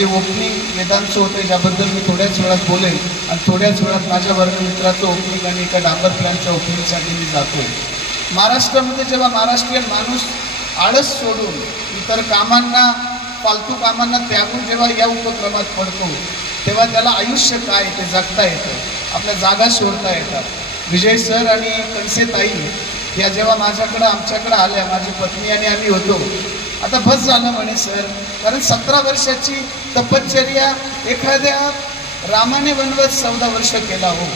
जे ओपनिंग वेदांचं होतं ज्याबद्दल मी थोड्याच वेळात बोलेन आणि थोड्याच वेळात माझ्या वर्गमित्राचं ओपनिंग आणि एका डांबर प्लॅनच्या ओपनिंगसाठी मी जातोय. महाराष्ट्रामध्ये जेव्हा महाराष्ट्रीयन माणूस आळस सोडून इतर कामांना फालतू कामांना त्यागून जेव्हा या उपक्रमात पडतो तेव्हा त्याला आयुष्य काय ते जगता येतं, आपल्या जागा सोडता येतात. विजय सर आणि कणसेताई या जेव्हा आमच्याकडं आल्या, माझी पत्नी आणि आम्ही होतो, आता बस झालं म्हणे सर, कारण 17 वर्षाची तपश्चर्या एखाद्या रामाने वनवास 14 वर्ष केला हो,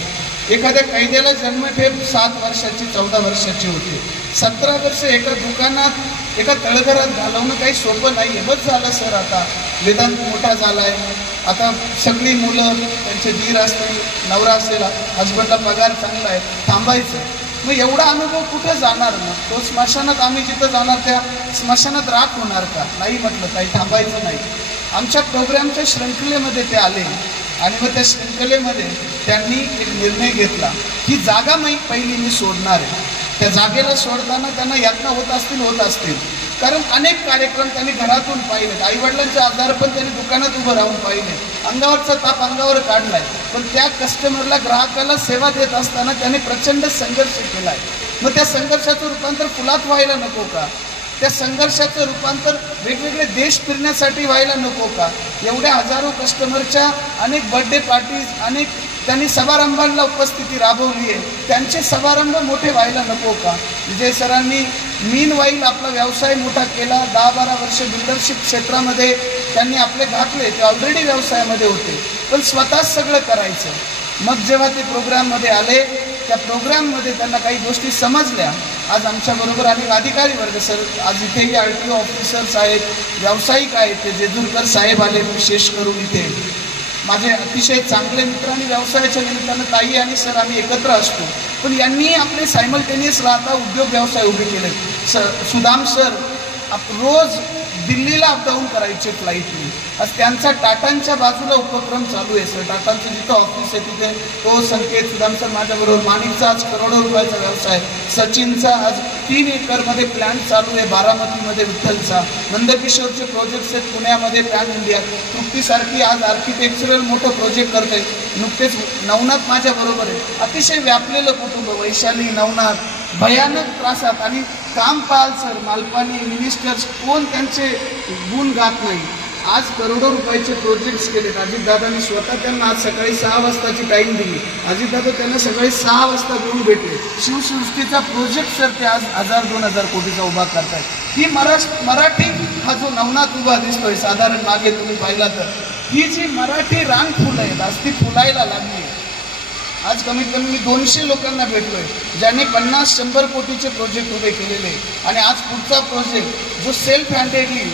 एखाद्या कैद्याला जन्मठेप 7 वर्षाची 14 वर्षाची होते. 17 वर्ष एका दुकानात एका तळघरात घालवणं काही सोपं नाही आहे. बस झालं सर, आता वेदांत मोठा झाला आहे, आता सगळी मुलं त्यांचे दीर असतील, नवरा असेल, हजबंडला पगार चांगला आहे, थांबायचं. मग एवढा अनुभव कुठं जाणार ना, तो स्मशानात आम्ही जिथं जाणार त्या स्मशानात राख होणार का? नाही म्हटलं, काही थांबायचं नाही. आमच्या प्रोग्रामच्या शृंखलेमध्ये ते आले आणि मग त्या शृंखलेमध्ये त्यांनी एक निर्णय घेतला की जागा पहिली मी सोडणार आहे. त्या जागेला सोडताना त्यांना यातना होत असतील कारण अनेक कार्यक्रम त्यांनी घरातून पाहिलेत, आईवडिलांचे आजार पण त्यांनी दुकानात उभं राहून पाहिले, अंगावरचा ताप अंगावर काढलाय, पण त्या कस्टमरला ग्राहकाला सेवा देत असताना त्याने प्रचंड संघर्ष केलाय. मग त्या संघर्षाचं रूपांतर फुलात व्हायला नको का? त्या संघर्षाचं रूपांतर वेगवेगळे देश फिरण्यासाठी व्हायला नको का? एवढ्या हजारो कस्टमरच्या अनेक बर्थडे पार्टीज, अनेक त्यांनी समारंभांना उपस्थिती राबवली आहे, त्यांचे समारंभ मोठे व्हायला नको का? विजय सरांनी मीनवाईल आपला व्यवसाय मोठा केला. 10-12 वर्ष बिल्डरशिप क्षेत्रामध्ये त्यांनी आपले घातले, ते ऑलरेडी व्यवसायामध्ये होते, पण स्वतःच सगळं करायचं. मग जेव्हा ते प्रोग्राममध्ये आले, त्या प्रोग्राममध्ये त्यांना काही गोष्टी समजल्या. आज आमच्याबरोबर अनेक अधिकारी वर्ग सर, आज इथेही RTO ऑफिसर्स आहेत, व्यावसायिक आहेत, ते जेजूरकर साहेब आले विशेष करून इथे. माझे अतिशय चांगले मित्र आणि व्यवसायाच्या निमित्तानं ताई आणि सर आम्ही एकत्र असतो, पण यांनी आपले सायमल्टेनियस राहता उद्योग व्यवसाय उभे केले. सुदाम सर रोज दिल्लीला अपडाऊन करायचे फ्लाईटने. आज त्यांचा टाटांच्या बाजूला उपक्रम चालू आहे सर, टाटांचं जिथं ऑफिस आहे तिथे तो संकेत सुदाम सर माझ्याबरोबर. माणिकचा आज करोडो रुपयाचा व्यवसाय, सचिनचा आज 3 एकरमध्ये प्लॅन चालू आहे, बारामतीमध्ये विठ्ठलचा, नंदकिशोरचे प्रोजेक्ट्स आहेत पुण्यामध्ये पॅन इंडिया, तृप्तीसारखी आज आर्किटेक्चरल मोठं प्रोजेक्ट करते. नुकतेच नवनाथ माझ्याबरोबर आहे, अतिशय व्यापलेलं कुटुंब, वैशाली नवनाथ भयानक त्रासात, आणि काम पाहाल सर, मालपानी मिनिस्टर्स कोण त्यांचे गुण गात नाही. आज करोडो रुपयाचे प्रोजेक्ट्स केलेत. अजितदादांनी स्वतः त्यांना आज सकाळी 6 वाजताची टाईम दिली. अजितदादा त्यांना सकाळी 6 वाजता घेऊन भेटले. शिवसृष्टीचा प्रोजेक्ट सर ते आज 1000-2000 कोटीचा उभा करतायत. ही मराठी हा जो नवनाथ उभा दिसतोय साधारण मागे तुम्ही पाहिला तर, ही जी मराठी रान फुलं आहेत आज ती फुलायला लागली. आज कमीत कमी मी 200 लोकांना भेटलोय ज्यांनी 50-100 कोटीचे प्रोजेक्ट उभे केलेले. आणि आज पुढचा प्रोजेक्ट जो सेल्फ हँडेडली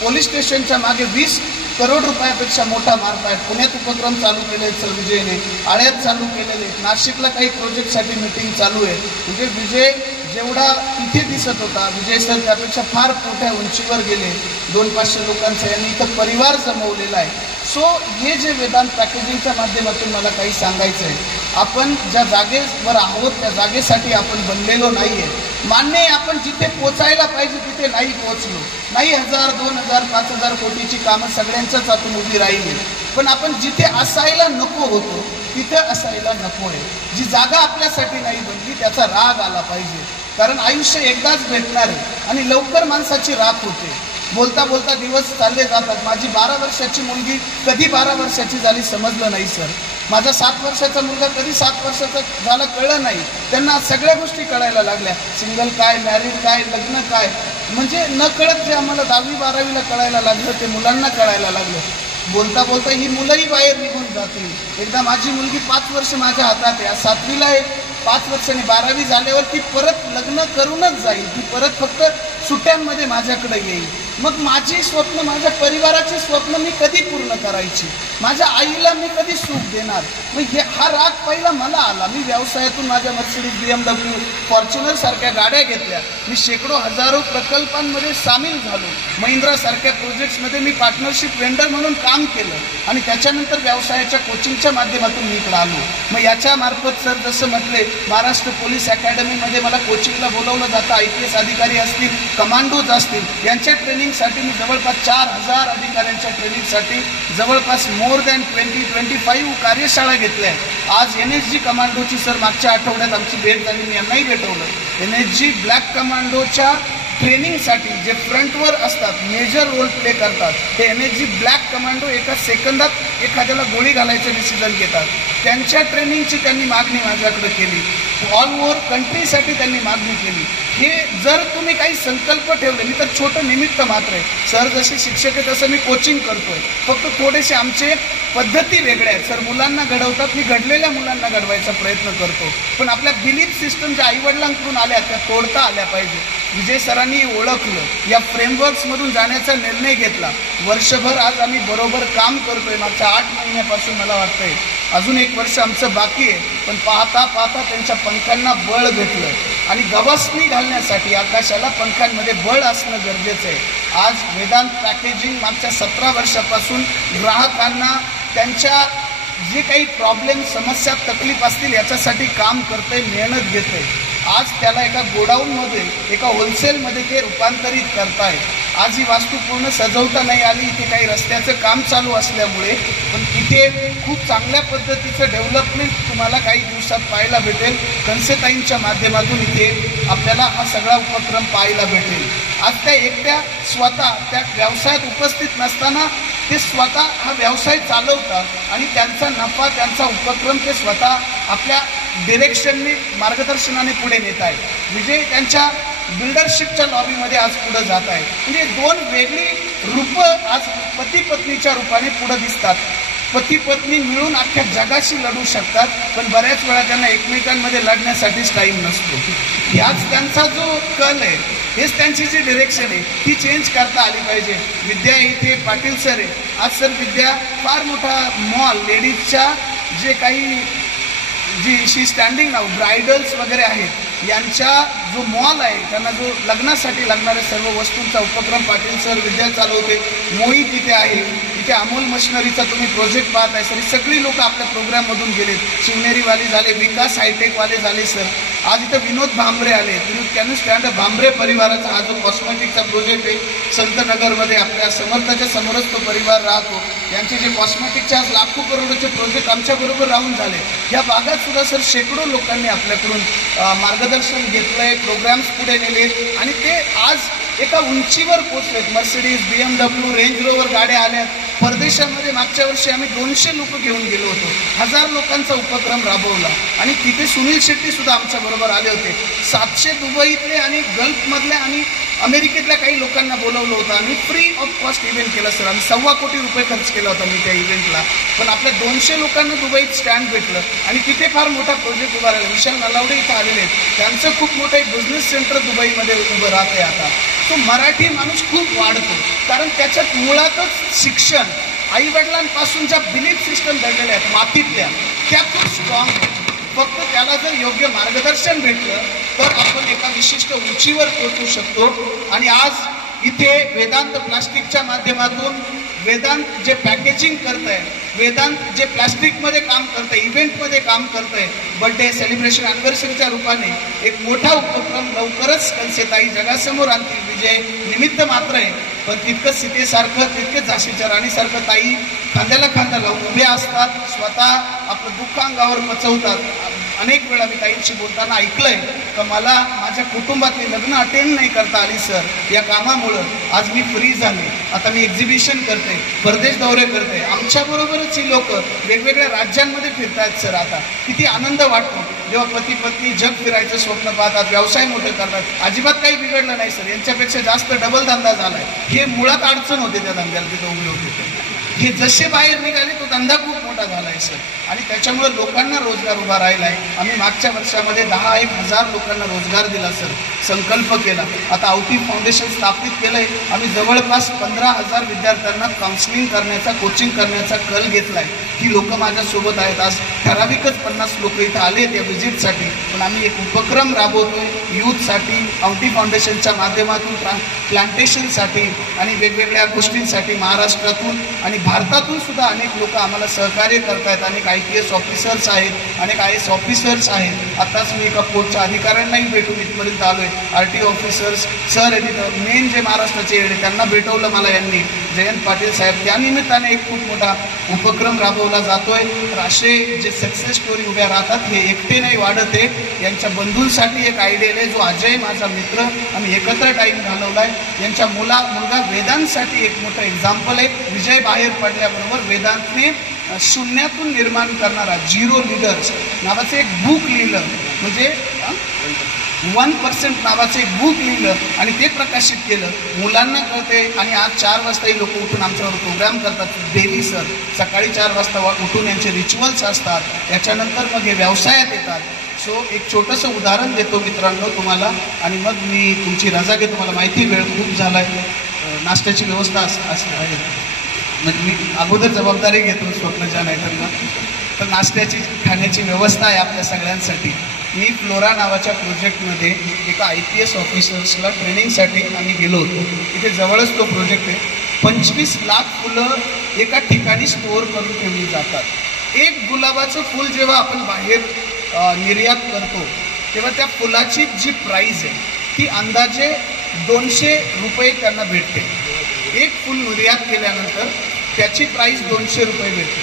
पोलीस स्टेशनच्या मागे 20 करोड रुपयापेक्षा मोठा मार्ग आहे. पुण्यात उपक्रम चालू केले आहेत सर विजयने, आळ्यात चालू केलेले आहेत, नाशिकला काही प्रोजेक्टसाठी मीटिंग चालू आहे. म्हणजे विजय जेवढा इथे दिसत होता, विजय सर त्यापेक्षा फार मोठ्या उंचीवर गेले. 200-500 लोकांचा यांनी इथं परिवार जमवलेला आहे. सो हे जे वेदांत पॅकेजिंगच्या माध्यमातून मला काही सांगायचं आहे, आपण ज्या जागेवर आहोत त्या जागेसाठी आपण बनलेलो नाही आहे. मान्य आहे, आपण जिथे पोचायला पाहिजे तिथे नाही पोचलो, नाही 1000, 2000, 5000 कोटीची कामं सगळ्यांच्याच हातून उभी राहिली, पण आपण जिथे असायला नको होतो तिथं असायला नको आहे. जी जागा आपल्यासाठी नाही बनली त्याचा राग आला पाहिजे, कारण आयुष्य एकदाच भेटणार आहे आणि लवकर माणसाची राख होते. बोलता बोलता दिवस चालले जातात. माझी 12 वर्षाची मुलगी कधी 12 वर्षाची झाली समजलं नाही सर. माझा 7 वर्षाचा मुलगा कधी 7 वर्षाचा झाला कळलं नाही. त्यांना सगळ्या गोष्टी कळायला लागल्या, सिंगल काय, मॅरिड काय, लग्न काय, म्हणजे न कळत जे आम्हाला 10वी-12वीला कळायला लागलं ते मुलांना कळायला लागलं. बोलता बोलता ही मुलंही बाहेर निघून जातील. एकदा माझी मुलगी 5 वर्ष माझ्या हातात आहे, आज 7वीला आहे. 5 वर्षांनी 12वी झाल्यावर ती परत लग्न करूनच जाईल, ती परत फक्त सुट्ट्यांमध्ये माझ्याकडे येईल. मग माझी स्वप्न, माझ्या परिवाराची स्वप्न मी कधी पूर्ण करायची, माझ्या आईला मी कधी सुख देणार. मग हा राग पहिला मला आला. मी व्यवसायातून माझ्या मर्सिडीज, BMW, फॉर्च्युनर सारख्या गाड्या घेतल्या, मी शेकडो हजारो प्रकल्पांमध्ये सामील झालो, महिंद्रासारख्या प्रोजेक्ट्समध्ये मी पार्टनरशिप वेंडर म्हणून काम केलं आणि त्याच्यानंतर व्यवसायाच्या कोचिंगच्या माध्यमातून मी इकडे आलो. मग याच्या मार्फत सर जसं म्हटले, महाराष्ट्र पोलीस अकॅडमीमध्ये मला कोचिंगला बोलवलं जातं. IPS अधिकारी असतील, कमांडोज असतील, यांच्या ट्रेनिंग ट्रेनिंगसाठी मी जवळपास 4000 अधिकाऱ्यांच्या ट्रेनिंगसाठी जवळपास मोर दॅन 25 कार्यशाळा घेतल्या आहेत. आज NSG कमांडोची सर मागच्या आठवड्यात आमची भेट झाली, मी यांनाही भेटवलं. NSG ब्लॅक कमांडोच्या ट्रेनिंगसाठी जे फ्रंटवर असतात, मेजर रोल प्ले करतात, हे NSG ब्लॅक कमांडो एका सेकंदात एखाद्याला गोळी घालायचं डिसिजन घेतात. त्यांच्या ट्रेनिंगची त्यांनी मागणी माझ्याकडे केली. ऑल ओव्हर कंट्रीसाठी त्यांनी मागणी केली. हे जर तुम्ही काही संकल्प ठेवले, मी तर छोटं निमित्त मात्र आहे. सर जसे शिक्षक आहे तसं मी कोचिंग करतोय, फक्त थोडेसे आमचे पद्धती वेगळ्या आहेत. सर मुलांना घडवतात, मी घडलेल्या मुलांना घडवायचा प्रयत्न करतो. पण आपल्या बिलीफ सिस्टम ज्या आईवडिलांकडून आल्या त्या तोडता आल्या पाहिजे. विजय सरांनी ओळखलं, या फ्रेमवर्क्समधून जाण्याचा निर्णय घेतला. वर्षभर आज आम्ही बरोबर काम करतोय. मागच्या 8 महिन्यापासून मला वाटतंय अजून 1 वर्ष आमचं बाकी आहे. पण पाहता पाहता त्यांच्या पंखांना बळ भेटलं आणि गवसणी घालण्यासाठी आकाशाला पंखांमध्ये बळ असणं गरजेचं आहे. आज वेदांत पॅकेजिंग मागच्या 17 वर्षापासून ग्राहकांना त्यांच्या जे काही प्रॉब्लेम, समस्या, तकलीफ असतील याच्यासाठी काम करते, मेहनत घेते. आज त्याला एका गोडाऊनमध्ये, एका होलसेलमध्ये ते रूपांतरित करतायत. आज ही वास्तू पूर्ण सजवता नाही आली, इथे काही रस्त्याचं काम चालू असल्यामुळे, पण इथे खूप चांगल्या पद्धतीचं डेव्हलपमेंट तुम्हाला काही दिवसात पाहायला भेटेल. कंसेताईंच्या माध्यमातून इथे आपल्याला हा सगळा उपक्रम पाहायला भेटेल. आज त्या एकट्या स्वतः त्या व्यवसायात उपस्थित नसताना ते स्वतः हा व्यवसाय चालवतात आणि त्यांचा नफा, त्यांचा उपक्रम ते स्वतः आपल्या डिरेक्शनने, मार्गदर्शनाने पुढे नेत आहेत. विजय त्यांच्या बिल्डरशिपच्या लॉबीमध्ये आज पुढे जात आहे. म्हणजे 2 वेगळी रूपं आज पती पत्नीच्या रूपाने पुढे दिसतात. पती पत्नी मिळून अख्ख्या जगाशी लढू शकतात, पण बऱ्याच वेळा त्यांना एकमेकांमध्ये लढण्यासाठीच टाईम नसतो. ह्याच त्यांचा जो कल आहे, हेच त्यांची जी डिरेक्शन आहे ती चेंज करता आली पाहिजे. विद्या इथे पाटील सर आहे. आज सर विद्या फार मोठा मॉल, लेडीजच्या जे काही शी स्टँडिंग नाव ब्रायडल्स वगैरे आहेत यांच्या जो मॉल आहे, त्यांना जो लग्नासाठी लागणाऱ्या सर्व वस्तूंचा उपक्रम पाटील सर विद्या चालवते. मोहित इथे आहे. इथे अमोल मशिनरीचा तुम्ही प्रोजेक्ट पाहत आहे सर. सगळी लोक आपल्या प्रोग्राममधून गेलेत. शिवनेरीवाले झाले, विकास हायटेकवाले झाले सर. आज इथं विनोद भांबरे आले. विनोद कॅन स्टँड भांबरे परिवाराचा हा जो कॉस्मेटिकचा प्रोजेक्ट आहे, संतनगरमध्ये आपल्या समर्थाच्या समोरच तो परिवार राहतो. यांचे जे कॉस्मेटिकचे आज लाखो करोडचे प्रोजेक्ट आमच्याबरोबर राहून झाले. या भागात सुद्धा सर शेकडो लोकांनी आपल्याकडून मार्गदर्शन घेतलंय, प्रोग्राम्स पुढे नेलेत आणि ते आज एका उंचीवर पोचलेत. मर्सिडीज, BMW, रेंज रोवर गाड्या आल्यात. परदेशामध्ये मागच्या वर्षी आम्ही 200 लोक घेऊन गेलो होतो. 1000 लोकांचा उपक्रम राबवला आणि तिथे सुनील शेट्टी सुद्धा आमच्याबरोबर आले होते. 700 दुबईतले आणि गल्फमधल्या आणि अमेरिकेतल्या काही लोकांना बोलवलं होतं. आम्ही फ्री ऑफ कॉस्ट इव्हेंट केला सर. आम्ही ₹1.25 कोटी खर्च केला होता मी त्या इव्हेंटला. पण आपल्या 200 लोकांना दुबईत स्टँड भेटलं आणि तिथे फार मोठा प्रोजेक्ट उभा राहिला. विशाल नलावडे इथं आलेले आहेत. त्यांचं खूप मोठं एक बिझनेस सेंटर दुबईमध्ये उभं राहते आता. तो मराठी माणूस खूप वाढतो, कारण त्याच्यात मुळातच शिक्षण, आईवडिलांपासून ज्या बिलीफ सिस्टम घडलेल्या आहेत मातीतल्या, त्या खूप स्ट्रॉंग आहेत. फक्त त्याला जर योग्य मार्गदर्शन भेटलं तर आपण एका विशिष्ट उंचीवर पोहोचू शकतो. आणि आज इथे वेदांत प्लास्टिकच्या माध्यमातून वेदांत जे पॅकेजिंग करत आहे, वेदांत जे प्लास्टिकमध्ये काम करत आहे, इव्हेंटमध्ये काम करत आहे, बर्थडे सेलिब्रेशन, अॅनिव्हर्सरीच्या रूपाने एक मोठा उपक्रम लवकरच कंसेताई जगासमोर आणतील. विजय निमित्त मात्र आहे, पण तितकंच सीतेसारखं, तितकंच झाशीच्या राणीसारखं ताई खांद्याला खांदा लावून उभे असतात, स्वतः आपलं दुःख अंगावर पचवतात. अनेक वेळा मी ताईंशी बोलताना ऐकलंय की मला माझ्या कुटुंबातली लग्न अटेंड नाही करता आली सर, या कामामुळं. आज मी फ्री झाले, आता मी एक्झिबिशन करते, परदेश दौरे करते. आमच्याबरोबरच ही लोक वेगवेगळ्या राज्यांमध्ये फिरतात सर. आता किती आनंद वाटतो जेव्हा पती पत्नी जग फिरायचं स्वप्न पाहतात, व्यवसाय मोठे करतात. अजिबात काही बिघडलं नाही सर, यांच्यापेक्षा जास्त डबल धंदा झालाय. हे मुळात अडचण होते त्या धंद्याला, तिथं उभे होते. हे जसे बाहेर निघाले तो धंदा खूप मोठा झाला आहे सर. आणि त्याच्यामुळे लोकांना रोजगार उभा राहिला आहे. आम्ही मागच्या वर्षामध्ये 10,000 लोकांना रोजगार दिला सर, संकल्प केला. आता आवती फाउंडेशन स्थापित केलं आहे. आम्ही जवळपास 15,000 विद्यार्थ्यांना काउन्सिलिंग करण्याचा, कोचिंग करण्याचा कल घेतला आहे. ही लोकं माझ्यासोबत आहेत. आज ठराविकच 50 लोक इथं आले त्या व्हिजिटसाठी, पण आम्ही एक उपक्रम राबवतोय यूथसाठी, आवती फाउंडेशनच्या माध्यमातून प्लांटेशनसाठी आणि वेगवेगळ्या गोष्टींसाठी. महाराष्ट्रातून आणि भारतातून सुद्धा अनेक लोक आम्हाला सहकार्य सहकार्य करतायत. अनेक IPS ऑफिसर्स आहेत, अनेक IAS ऑफिसर्स आहेत. आत्ताच मी एका पोर्टच्या अधिकाऱ्यांनाही भेटून इथपर्यंत आलो आहे. RTO ऑफिसर्स सर आहेत, मेन जे महाराष्ट्राचे येडे त्यांना भेटवलं मला यांनी, जयंत पाटील साहेब. त्यानिमित्ताने एक खूप मोठा उपक्रम राबवला जातोय. तर असे जे सक्सेस स्टोरी उभ्या राहतात हे एकटे नाही वाढत आहे. यांच्या बंधूंसाठी एक आयडियल आहे, जो अजय माझा मित्र, आम्ही एकत्र टाईम घालवला आहे. यांच्या मुलगा वेदांतसाठी एक मोठं एक्झाम्पल आहे. विजय बाहेर पडल्याबरोबर वेदांतने शून्यातून निर्माण करणारा झिरो लीडर्स नावाचं एक बुक लिहिलं, म्हणजे 1% नावाचं एक बुक लिहिलं आणि ते प्रकाशित केलं. मुलांना कळते आणि आज 4 वाजताही लोक उठून आमच्यावर प्रोग्राम करतात डेली. सकाळी 4 वाजता उठून यांचे रिच्युअल्स असतात. याच्यानंतर मग हे व्यवसायात येतात. सो एक छोटंसं उदाहरण देतो मित्रांनो तुम्हाला आणि मग मी तुमची रजा घेतो. मला माहिती वेळ खूप झाला आहे, नाश्त्याची व्यवस्था आहे, म्हणजे मी अगोदर जबाबदारी घेतो स्वप्नच्या नाहीतर तर नाश्त्याची खाण्याची व्यवस्था आहे आपल्या सगळ्यांसाठी. मी फ्लोरा नावाच्या प्रोजेक्टमध्ये एका IPS ऑफिसर्सला ट्रेनिंगसाठी आम्ही गेलो होतो. इथे जवळच तो प्रोजेक्ट आहे. 25 लाख फुलं एका ठिकाणी स्टोअर करून ठेवली जातात. एक गुलाबाचं फूल जेव्हा आपण बाहेर निर्यात करतो तेव्हा त्या फुलाची जी प्राईज आहे ती अंदाजे 200 रुपये त्यांना भेटते. एक फूल निर्यात केल्यानंतर त्याची प्राईस 200 रुपये भेटते.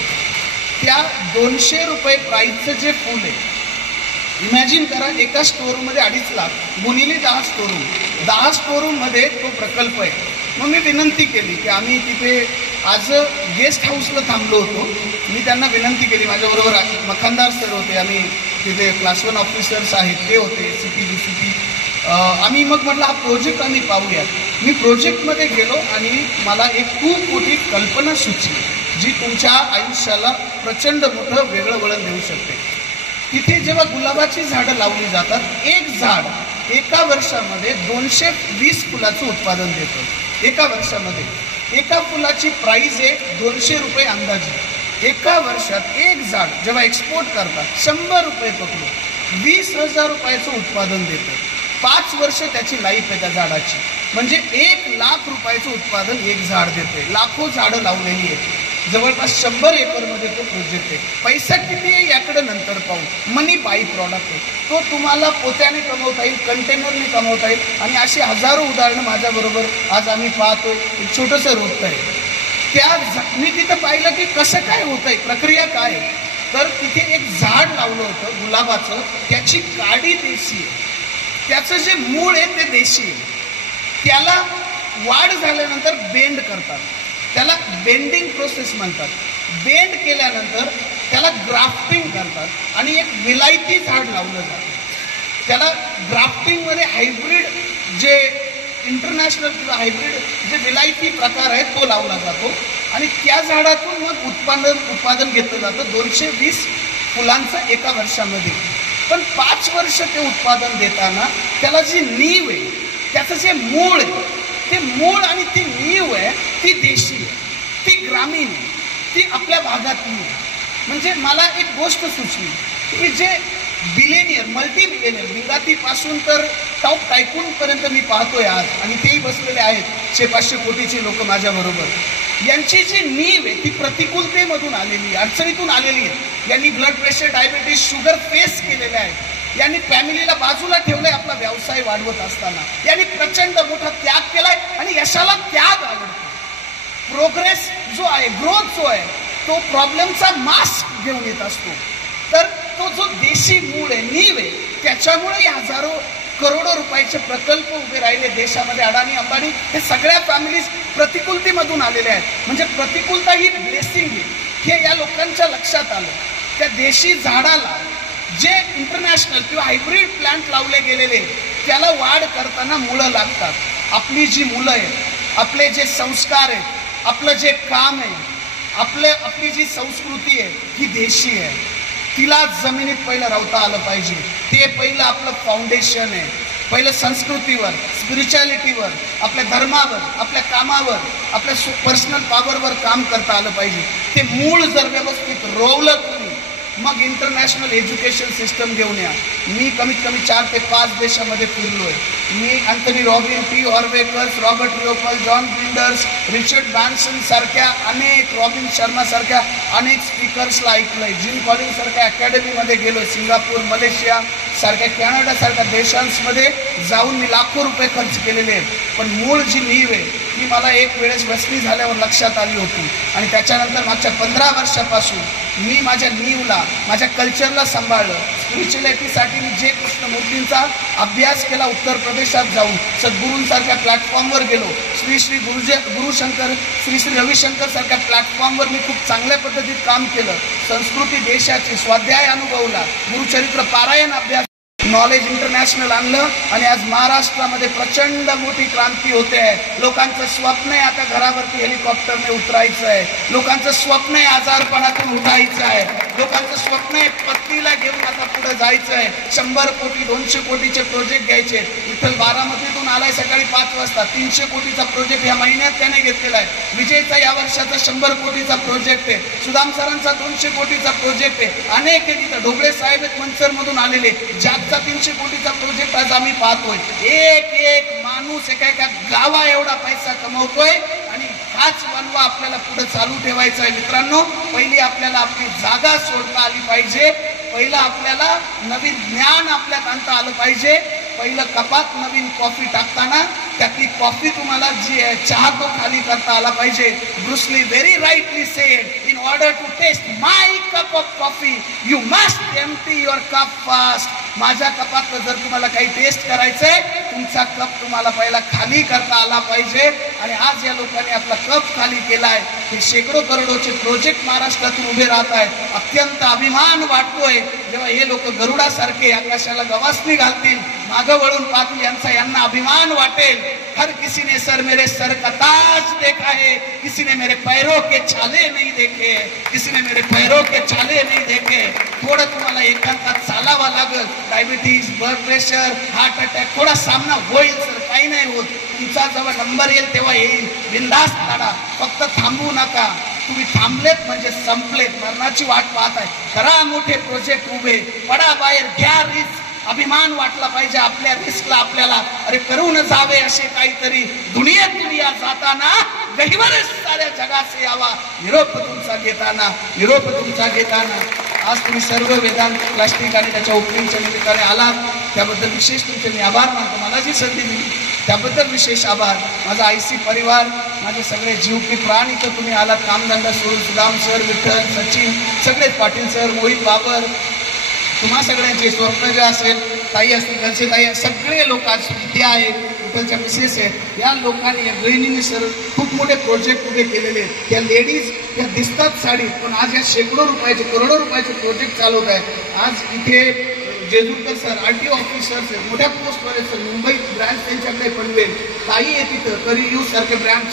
त्या 200 रुपये प्राईजचं जे फूल आहे, इमॅजिन करा एका स्टोरूममध्ये 2.5 लाख गुणिले 10 स्टोरूम, 10 स्टोरूममध्ये तो प्रकल्प आहे. मग मी विनंती केली की आम्ही तिथे आज गेस्ट हाऊसला थांबलो होतो. मी त्यांना विनंती केली, माझ्याबरोबर मखानदार सर होते, आम्ही तिथे क्लास 1 ऑफिसर्स आहेत ते होते, CP DCP. आम्ही मग म्हटलं हा प्रोजेक्ट आम्ही पाहूयात. मी प्रोजेक्टमध्ये गेलो आणि मला एक खूप मोठी कल्पना सुचली जी तुमच्या आयुष्याला प्रचंड मोठं वेगळं वळण देऊ शकते. तिथे जेव्हा गुलाबाची झाडं लावली जातात, एक झाड एका वर्षामध्ये 220 फुलाचं उत्पादन देतं. एका वर्षामध्ये एका फुलाची प्राईज आहे 200 रुपये अंदाजे. एका वर्षात एक झाड जेव्हा एक्सपोर्ट करतात 100 रुपये पकडू, 20,000 रुपयाचं उत्पादन देतं. 5 वर्ष त्याची लाईफ आहे त्या झाडाची, म्हणजे 1 लाख रुपयाचं उत्पादन एक झाड देते. लाखो झाडं लावलेली आहेत. जवळपास 100 एकरमध्ये तो प्रोजेक्ट आहे. पैसा किती आहे याकडे नंतर पाहू. मनी बाय प्रॉडक्ट आहे. तो तुम्हाला पोत्याने कमवता येईल, कंटेनरने कमवता येईल आणि अशी हजारो उदाहरणं माझ्याबरोबर आज आम्ही पाहतोय. एक छोटंसं रोपटं आहे. मी तिथं पाहिलं की कसं काय होतं आहे, प्रक्रिया काय आहे. तर तिथे एक झाड लावलं होतं गुलाबाचं, त्याची काडी देशी आहे, त्याचं जे मूळ आहे ते देशी आहे. त्याला वाढ झाल्यानंतर बेंड करतात, त्याला बेंडिंग प्रोसेस म्हणतात. बेंड केल्यानंतर त्याला ग्राफ्टिंग करतात आणि एक विलायती झाड लावलं जातं. त्याला ग्राफ्टिंगमध्ये हायब्रिड जे इंटरनॅशनल किंवा हायब्रिड जे विलायती प्रकार आहे तो लावला जातो आणि त्या झाडातून मग उत्पादन घेतलं जातं 220 फुलांचं एका वर्षामध्ये. पण 5 वर्ष ते उत्पादन देताना त्याला जी नीव आहे, त्याचं जे मूळ आहे, ते मूळ आणि ती नीव आहे ती देशी आहे, ती ग्रामीण आहे, ती आपल्या भागातली आहे. म्हणजे मला एक गोष्ट सुचली की जे बिलेनियर, मल्टी बिलेनियर, बिंगातीपासून तर टॉप टायकूनपर्यंत मी पाहतोय आज, आणि तेही बसलेले आहेत 100-500 कोटीची लोक माझ्याबरोबर. यांची जी नीव आहे ती प्रतिकूलतेमधून आलेली, अडचणीतून आलेली आहे. यांनी blood pressure, diabetes, sugar face केलेले आहेत. यांनी फॅमिलीला बाजूला ठेवलंय आपला व्यवसाय वाढवत असताना. यांनी प्रचंड मोठा त्याग केलाय आणि यशाला त्याग आवडतो. प्रोग्रेस जो आहे, ग्रोथ जो आहे, तो प्रॉब्लेमचा मास्क घेऊन येत असतो. तर तो जो देशी मूळ आहे, नीव आहे, त्याच्यामुळे हजारो करोडो रुपयाचे प्रकल्प उभे राहिले देशामध्ये. अडाणी, अंबानी हे सगळ्या फॅमिलीज प्रतिकूलतेमधून आलेल्या आहेत. म्हणजे प्रतिकूलता ही ब्लेसिंग आहे हे या लोकांच्या लक्षात आलं. त्या देशी झाडाला जे इंटरनॅशनल किंवा हायब्रिड प्लांट लावले गेलेले त्याला वाढ करताना मुळं लागतात. आपली जी मुलं आहेत, आपले जे संस्कार आहेत, आपलं जे काम आहे, आपली जी संस्कृती आहे ही देशी आहे. तिला जमिनीत पहिलं रावता आलं पाहिजे. ते पहिलं आपलं फाउंडेशन आहे. पहिलं संस्कृतीवर, स्पिरिच्युअलिटीवर, आपल्या धर्मावर, आपल्या कामावर, आपल्या पर्सनल पॉवरवर काम करता आलं पाहिजे. ते मूळ जर व्यवस्थित रोवलं तुम्ही मग इंटरनॅशनल एज्युकेशन सिस्टम घेऊन या. मी कमीत कमी 4 ते 5 देशामध्ये फिरलो आहे. मी Anthony Robbins, T Harv Ekers, Robert Leopold, John Builders, Richard Branson सारख्या अनेक, रॉबिन शर्मा सारख्या अनेक स्पीकर्सला ऐकलं आहे. जिम कॉलिन्स सारख्या अकॅडमीमध्ये गेलो. सिंगापूर, मलेशिया सारख्या, कॅनडा सारख्या देशांमध्ये जाऊन मी लाखो रुपये खर्च केलेले आहेत. पण मूळ जी नीव आहे ती मला एक वेळेस व्यसनी झाल्यावर लक्षात आली होती. आणि त्याच्यानंतर मागच्या 15 वर्षापासून मी माझ्या नीवला, माझ्या कल्चरला सांभाळलं. स्पिरिच्युअलिटीसाठी मी जे कृष्णमूर्तींचा अभ्यास केला, उत्तर प्रदेशात जाऊन सद्गुरूंसारख्या प्लॅटफॉर्मवर गेलो. श्री गुरुशंकर, श्री रविशंकर सारख्या प्लॅटफॉर्मवर मी खूप चांगल्या पद्धतीत काम केलं. संस्कृती देशाची स्वाध्याय अनुभवला, गुरुचरित्र पारायण अभ्यास, नॉलेज इंटरनॅशनल आणलं. आणि आज महाराष्ट्रामध्ये प्रचंड मोठी क्रांती होते आहे. लोकांचं स्वप्न आहे आता घरावरती हेलिकॉप्टरने उतरायचं आहे. लोकांचं स्वप्न आहे आजारपणातून उठायचं आहे. लोकांचं स्वप्न आहे पत्नीला घेऊन आता पुढे जायचं आहे. 100 कोटी 200 कोटीचे प्रोजेक्ट घ्यायचे. विठ्ठल बारामतीतून आलाय सकाळी 5 वाजता. 300 कोटीचा प्रोजेक्ट या महिन्यात त्याने घेतलेला आहे. विजयचा या वर्षाचा 100 कोटीचा प्रोजेक्ट आहे. सुदाम सरांचा 200 कोटीचा प्रोजेक्ट आहे. अनेक आहे तिथं. ढोबळे साहेब आहेत मंचरमधून आलेले. ज्याचा 300 कोटीचा प्रोजेक्ट आज आम्ही पाहतोय. एक माणूस एका गावा एवढा पैसा कमवतोय. आणि हाच वनवा आपल्याला पुढे चालू ठेवायचा आहे. मित्रांनो, पहिली आपल्याला आपली जागा सोडता आली पाहिजे. पहिलं आपल्याला नवीन ज्ञान आपल्यात आणता आलं पाहिजे. पहिलं कपात नवीन कॉफी टाकताना त्यातली कॉफी तुम्हाला जी चहा तो खाली करता आला पाहिजे. Bruce Lee very rightly said, in order to test my cup of coffee you must empty your cup fast. माझ्या कपातलं जर तुम्हाला काही टेस्ट करायचंय, तुमचा कप तुम्हाला पहिला खाली करता आला पाहिजे. आणि आज या लोकांनी आपला कप खाली केलाय. हे शेकडो करोडोचे प्रोजेक्ट महाराष्ट्रातून उभे राहत आहेत. अत्यंत अभिमान वाटतोय जेव्हा हे लोक गरुडासारखे आकाशाला गवासणी घालतील, मागं वळून पाहतील, यांना अभिमान वाटेल. हर किसी ने सर मेरे सर का ताज देखा है, किसी ने मेरे पैरों के छाले नहीं देखे, किसी ने मेरे पैरों के छाले नहीं देखे. थोडं तुम्हाला एकांतात चालावा लागल. Diabetes, blood pressure, heart attack थोडा सामना होईल सर, काही नाही होत. तुमचा जेव्हा नंबर येईल तेव्हा येईल. बिंदास्त काढा, फक्त थांबू नका. तुम्ही थांबलेत म्हणजे संपलेत, मरणाची वाट पाहत आहे. करा मोठे प्रोजेक्ट उभे, पडा बाहेर, घ्या रिस्क. अभिमान वाटला पाहिजे आपल्या रिस्कला आपल्याला. अरे करून जावे असे काहीतरी. दुनियेत दुनिया जाताना गहिवरच साऱ्या जगाचे यावा. निरोप तुमचा घेताना, निरोप तुमचा घेताना. आज तुम्ही सर्व वेदांत प्लास्टिक आणि त्याच्या ओपनिंगच्या निमित्ताने आलात, त्याबद्दल विशेष तुमचे मी आभार मानतो. मला जी संधी दिली त्याबद्दल विशेष आभार. माझा IC परिवार, माझे सगळे जीव की प्राण इथं तुम्ही आलात. कामधंदा सोडून सुदाम सर, विठ्ठल, सचिन, सगळेच, पाटील सर, मोहित बाबर, तुम्हा सगळ्यांचे स्वप्न जे असेल, ताई असतील, घरचे ताई, सगळे लोक आज इथे आहेत. विठ्ठलच्या मिसेस आहेत. या लोकांनी, या गृहिणींनी सर खूप मोठे प्रोजेक्ट उभे केलेले आहेत. त्या लेडीज या दिसतात साडीत, पण आज या शेकडो रुपयाचे, करोडो रुपयाचे प्रोजेक्ट चालवत आहेत. आज इथे जेजुरकर सर RTO ऑफिसर्स आहेत, मोठ्या पोस्टवर आहेत सर. मुंबईत ब्रँच त्यांच्याकडे पनवेल, ताई आहे तिथं, करी यू सारखे ब्रँड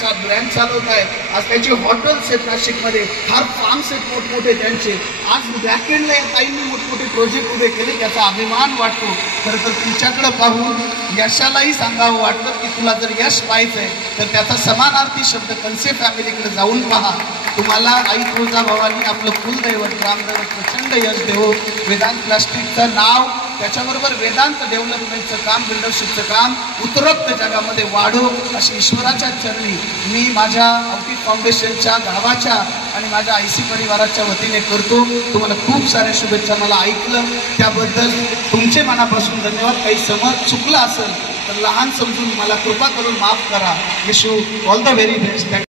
चालवत आहेत. आज त्यांचे हॉटेल्स आहेत नाशिकमध्ये, फार फार्म्स आहेत मोठमोठे त्यांचे. आज बॅकएंडला या ताईंनी मोठमोठे प्रोजेक्ट उभे केले, त्याचा अभिमान वाटतो. खरं तर तुमच्याकडे पाहून यशालाही सांगावं वाटतं की तुला जर यश पाहायचंय तर त्याचा समानार्थी शब्द कनसे फॅमिलीकडे जाऊन पहा. तुम्हाला आई तुळजाभवानी, आपलं कुलदैवत, ग्रामदैवत प्रचंड यश देवो. वेदांत प्लास्टिकचं नाव, त्याच्याबरोबर वेदांत डेव्हलपमेंटचं काम, बिल्डरशिपचं काम उत्तरोत्तर जगामध्ये वाढो अशी ईश्वराच्या चरणी मी माझ्या अवती फाउंडेशनच्या, गावाच्या आणि माझ्या IC परिवाराच्या वतीने करतो. तुम्हाला खूप साऱ्या शुभेच्छा. मला ऐकलं त्याबद्दल तुमचे मनापासून धन्यवाद. काही समज चुकलं असेल तर लहान समजून मला कृपा करून माफ करा. Wish you all the very best.